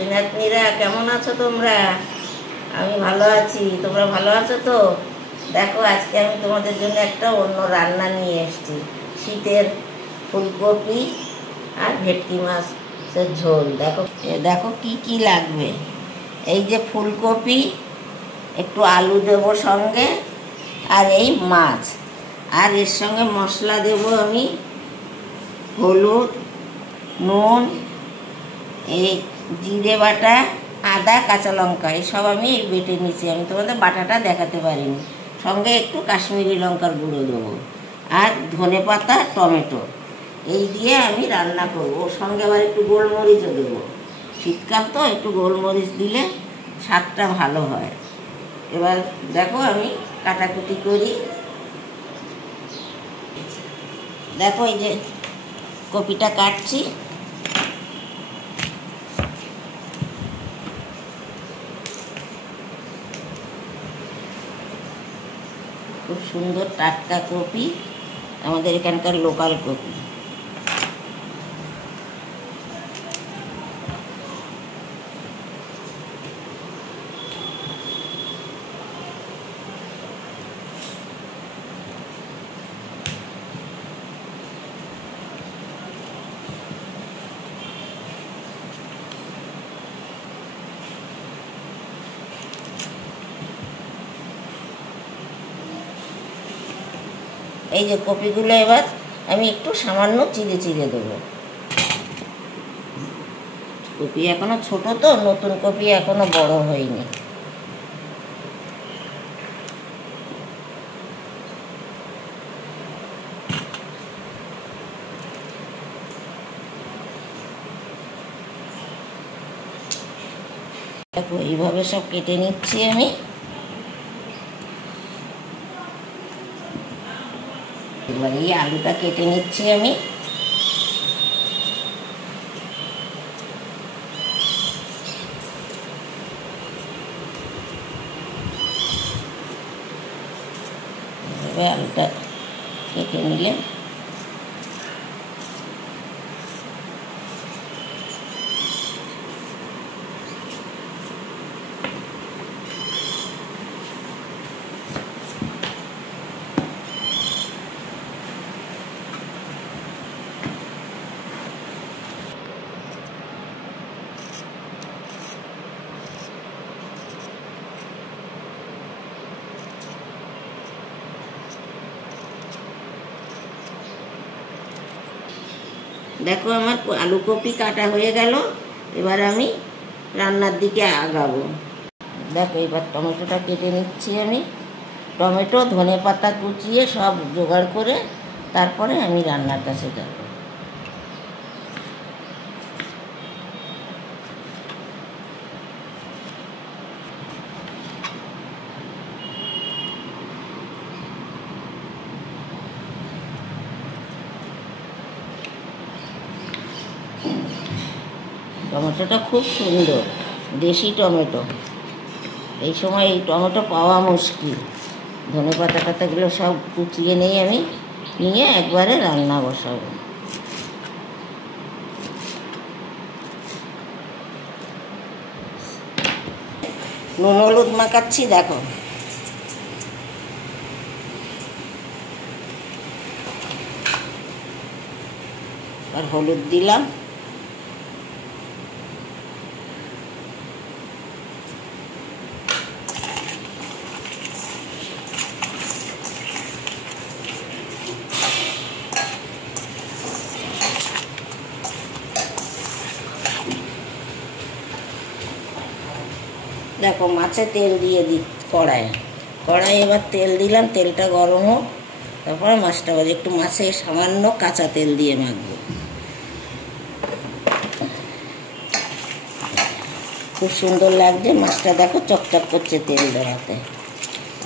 নাতি নাতনিরা কেমন আছো তোমরা? আমি ভালো আছি, তোমরা ভালো আছো তো? দেখো আজকে আমি তোমাদের জন্য একটা অন্য রান্না নিয়ে এসেছি। শীতের ফুলকপি আর ভেটকি মাছের ঝোল। দেখো দেখো কি কি লাগবে। এই যে ফুলকপি, একটু আলু দেবো সঙ্গে, আর এই মাছ, আর এর সঙ্গে মশলা দেবো আমি হলুদ, নুন, এই জিরে বাটা, আদা, কাঁচা লঙ্কা, এসব আমি বেটে নিচ্ছি। আমি তোমাদের বাটাটা দেখাতে পারিনি। সঙ্গে একটু কাশ্মীরি লঙ্কার গুঁড়ো দেবো, আর ধনে পাতা, টমেটো, এই দিয়ে আমি রান্না করবো। ওর সঙ্গে আবার একটু গোলমরিচও দেবো। শীতকাল তো একটু গোলমরিচ দিলে স্বাদটা ভালো হয়। এবার দেখো আমি কাটাকুটি করি। দেখো এই যে কপিটা কাটছি। খুব সুন্দর টাটকা কপি, আমাদের এখানকার লোকাল কপি। এই যে কপিগুলো এবার আমি একটু সামান্য চিড়ে চিড়ে দেবো। কপি এখনো ছোট তো, নতুন কপি এখনো বড় হয়নি। দেখো এইভাবে সব কেটে নিচ্ছি আমি। এবার এই আলুটা কেটে নিচ্ছি আমি। আলুটা কেটে নিলে দেখো আমার আলু কপি কাটা হয়ে গেল। এবার আমি রান্নার দিকে আগাবো। দেখো এবার টমেটোটা কেটে নিচ্ছি আমি। টমেটো, ধনে পাতা কুচিয়ে সব জোগাড় করে তারপরে আমি রান্নার কাছে যাব। টমেটোটা খুব সুন্দর, দেশি টমেটো। এই সময় এই টমেটো পাওয়া মুশকিল। ধনে পাতা টাতাগুলো সব কুচিয়ে নিয়ে একবারে রান্না বসাবো। নুন হলুদ মাখাচ্ছি। দেখো আর হলুদ দিলাম। দেখো মাছে তেল দিয়ে কড়াই এবার তেল দিলাম। তেলটা গরম হোক, তারপরে মাছটা ভাজি। একটু মাছে সামান্য কাঁচা তেল দিয়ে মাখবো। খুব সুন্দর লাগছে মাছটা। দেখো চকচক করছে তেল দেওয়াতে।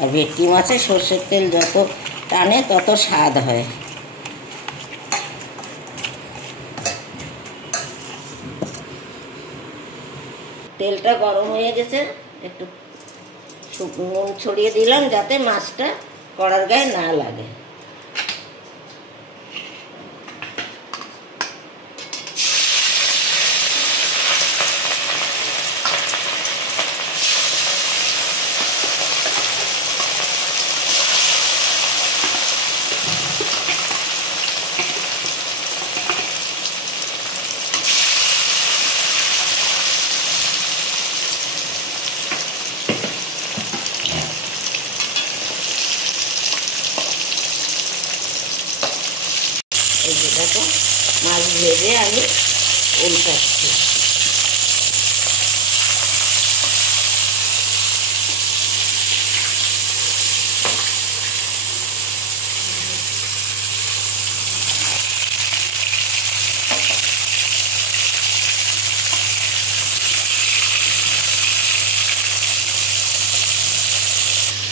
আর ভেটকি মাছে সর্ষের তেল যত টানে তত স্বাদ হয়। তেলটা গরম হয়ে গেছে, একটু নুন ছড়িয়ে দিলাম যাতে মাছটা কড়ার গায়ে না লাগে।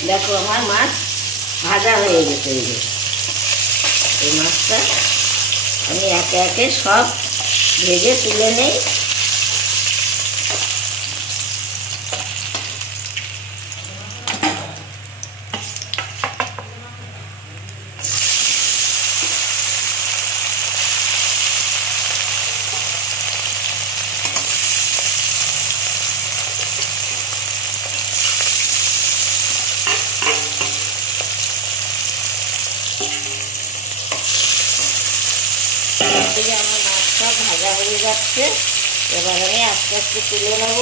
দেখো আমার মাছ ভাজা হয়ে গেছে। এই মাছটা আমি একে একে সব ভেজে তুলে নেই। আমার মাছটা ভাজা হয়ে যাচ্ছে, এবার আমি আস্তে আস্তে তুলে নেব।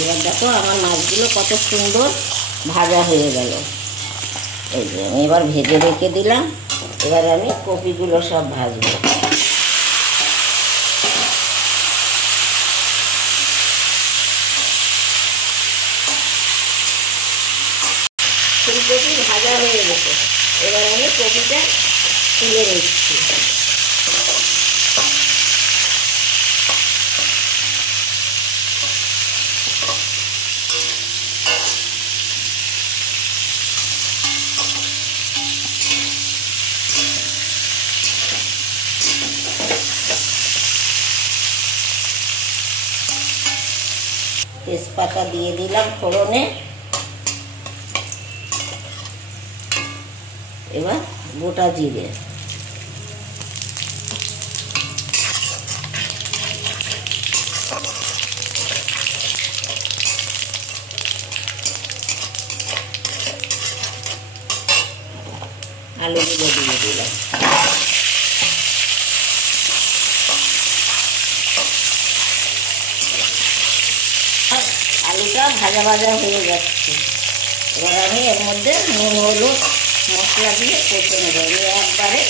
এবার দেখো আমার মাছগুলো কত সুন্দর ভাজা হয়ে গেল। এই যে আমি এবার ভেজে রেখে দিলাম। এবার আমি কপিগুলো সব ভাজবো। ফুলকপি ভাজা হয়ে গেছে, এবার আমি কপিটা তুলে নিচ্ছি। তেজপাতা দিয়ে দিলাম ফোড়নে। এবার গোটা জিরে, আলুগুলো দিয়ে দিলাম। আলুটা ভাজা ভাজা হয়ে যাচ্ছে, এবার আমি এর মধ্যে নুন হলুদ মশলা দিয়ে কষে নেব। আমি একবারে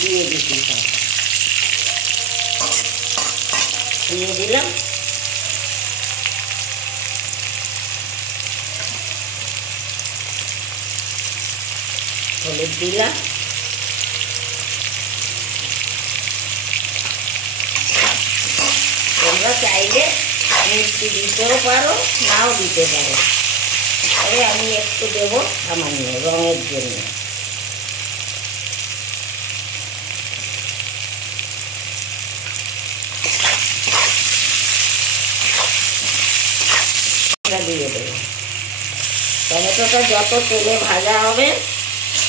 দিয়ে দিচ্ছি, দিয়ে দিলাম। হলুদ দিলাম, তোমরা চাইলে মিষ্টি দিতেও পারো, নাও দিতে পারো, তবে আমি একটু দেবো সামান্য রঙের জন্য। দিয়ে দেবো। টমেটোটা যত তেলে ভাজা হবে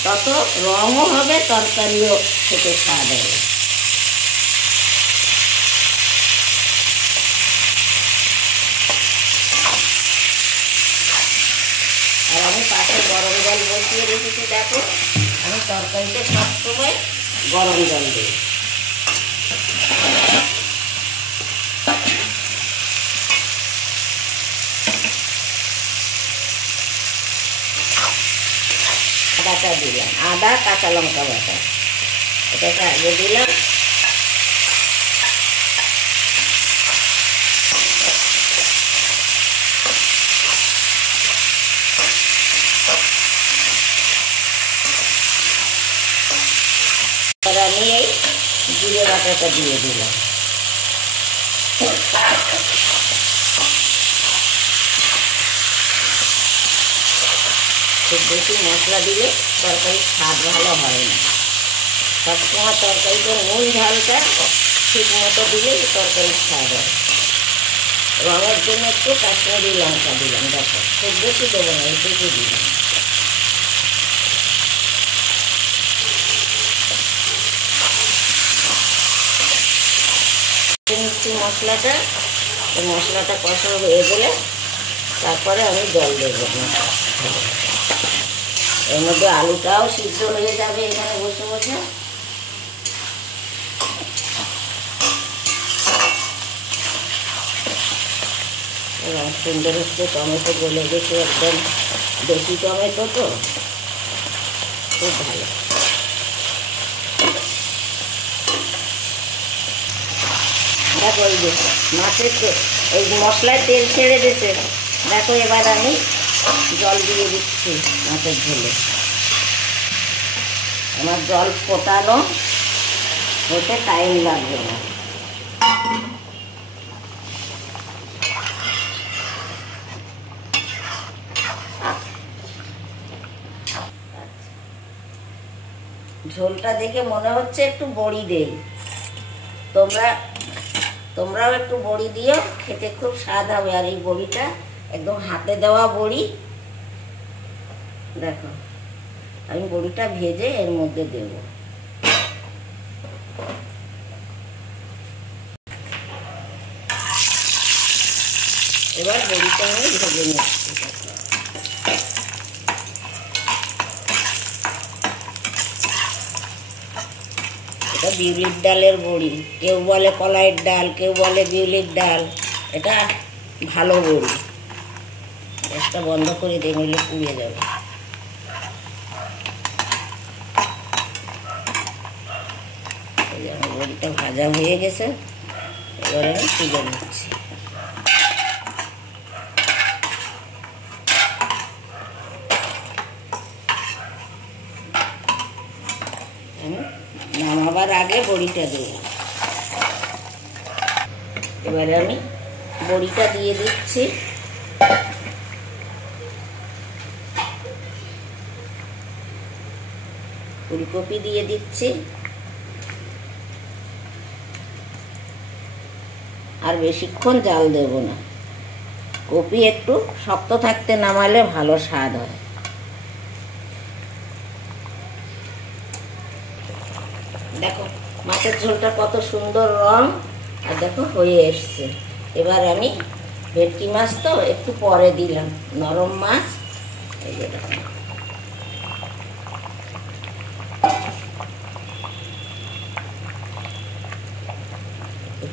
তত রঙও হবে, তরকারিও খেতে স্বাদ হবে। আর আমি পাশে গরম জল বসিয়ে রেখেছি। দেখো আমি তরকারিতে সবসময় গরম জল দিই। আদাটা দিলাম, আদা কাঁচা লঙ্কা বাটা, এটাকে আগে দিলাম। এবার আমি এই জিরে বাটাটা দিয়ে দিলাম। খুব বেশি মশলা দিলে তরকারির স্বাদ ভালো হয় না। সবসময় তরকারিতে নুন ঝালটা ঠিক মতো দিলেই তরকারির স্বাদ হয়। রঙের জন্য একটু কাশ্মীরি লঙ্কা দিলাম। দেখো খুব বেশি দেবো না, একটু দিলাম। মিষ্টি মশলাটা, এই মশলাটা কষা হয়ে গেলে তারপরে আমি জল দেবো। এর মধ্যে আলুটাও সিদ্ধ হয়ে যাবে এখানে বসে বসে। সুন্দর হচ্ছে, টমেটো গলে গেছে একদম, দেশি টমেটো তো খুব ভালো। দেখো এই যে মাছের ওই মশলায় তেল ছেড়ে দিয়েছে। দেখো এবার আমি জল দিয়ে দিচ্ছি মাছের ঝোলে। আমার জল ফোটানো হতে টাইম লাগবে না। ঝোলটা দেখে মনে হচ্ছে একটু বড়ি দেই। তোমরাও একটু বড়ি দিও, খেতে খুব স্বাদ হবে। আর এই বড়িটা একদম হাতে দেওয়া বড়ি। দেখো আমি বড়িটা ভেজে এর মধ্যে দেব। এবার বড়িটা আমি ভেজে নিচ্ছি। এটা বিউলির ডালের বড়ি, কেউ বলে কলাইয়ের ডাল, কেউ বলে বিউলির ডাল। এটা ভালো বড়ি। গ্যাসটা বন্ধ করে দিয়ে নিলে পুড়ে যাবে। আমার বড়িটা ভাজা হয়ে গেছে, এবার আমি তুলে নিচ্ছি। নামাবার আগে বড়িটা দেব। এবারে আমি বড়িটা দিয়ে দিচ্ছি। ফুলকপি দিয়ে দিচ্ছি। আর বেশিক্ষণ জাল দেব না। কপি একটু শক্ত থাকতে নামালে ভালো স্বাদ হয়। দেখো মাছের ঝোলটা কত সুন্দর রং, আর দেখো হয়ে এসছে। এবার আমি ভেটকি মাছ তো একটু পরে দিলাম, নরম মাছ। এই যে দেখো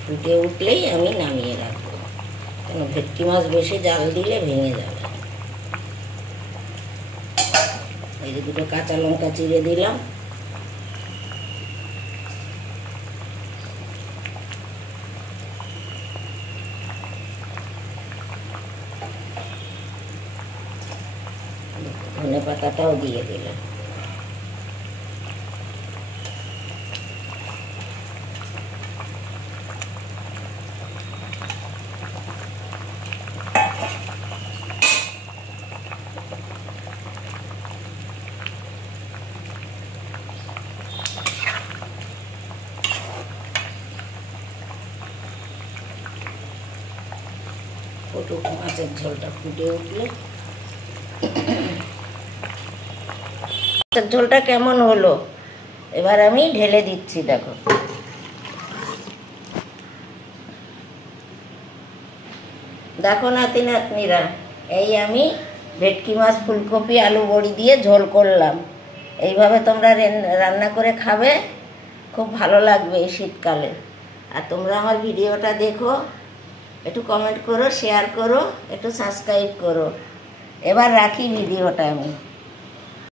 ফুটে উঠলেই আমি নামিয়ে রাখবো, কেন ভেটকি মাছ বেশি জাল দিলে ভেঙে যাবে। এই যে দুটো কাঁচা লঙ্কা চিড়ে দিলাম। ধনে পাতাটাও দিয়ে দিলাম। মাছের ঝোলটা ফুটে উঠলে মাছের ঝোলটা কেমন হলো এবার আমি ঢেলে দিচ্ছি। দেখো দেখো নাতি নাতনিরা, এই আমি ভেটকি মাছ ফুলকপি আলু বড়ি দিয়ে ঝোল করলাম। এইভাবে তোমরা রান্না করে খাবে, খুব ভালো লাগবে এই শীতকালে। আর তোমরা আমার ভিডিওটা দেখো, একটু কমেন্ট করো, শেয়ার করো, একটু সাবস্ক্রাইব করো। এবার রাখি ভিডিওটা আমি।